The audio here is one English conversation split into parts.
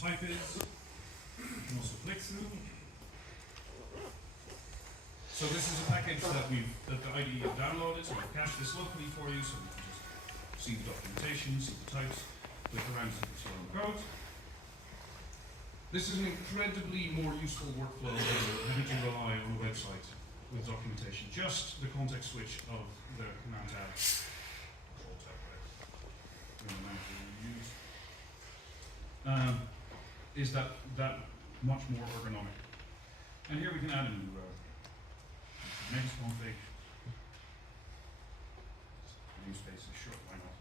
type is. You can also click through. So this is a package that the IDE have downloaded, so we've cached this locally for you, so you can just see the documentation, see the types, click around to your own code. This is an incredibly more useful workflow than having to rely on a website with documentation. Just the context switch of the command tab, control tab, whatever the manager you use, is that much more ergonomic. And here we can add a new next config. New spaces, sure, why not?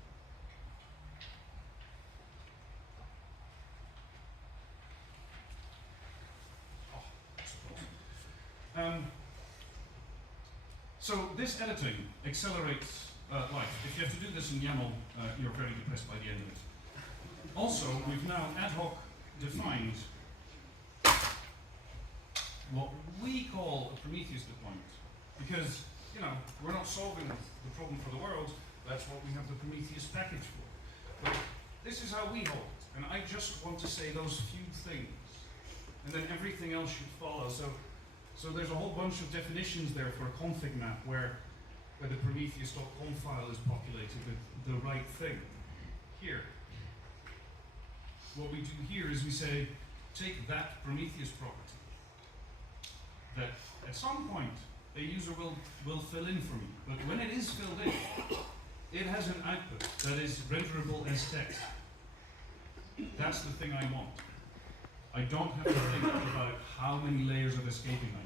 Oh, so this editing accelerates life. If you have to do this in YAML, you're very depressed by the end of it. Also, we've now ad hoc defined what we call a Prometheus deployment. Because, you know, we're not solving the problem for the world, that's what we have the Prometheus package for. But this is how we hold it, and I just want to say those few things, and then everything else should follow. So there's a whole bunch of definitions there for a config map where the Prometheus.com file is populated with the right thing. Here. What we do here is we say, take that Prometheus property that at some point a user will fill in for me. But when it is filled in, it has an output that is renderable as text. That's the thing I want. I don't have to think about how many layers of escaping I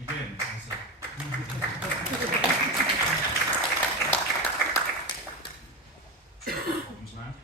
need. Again, as a problems now.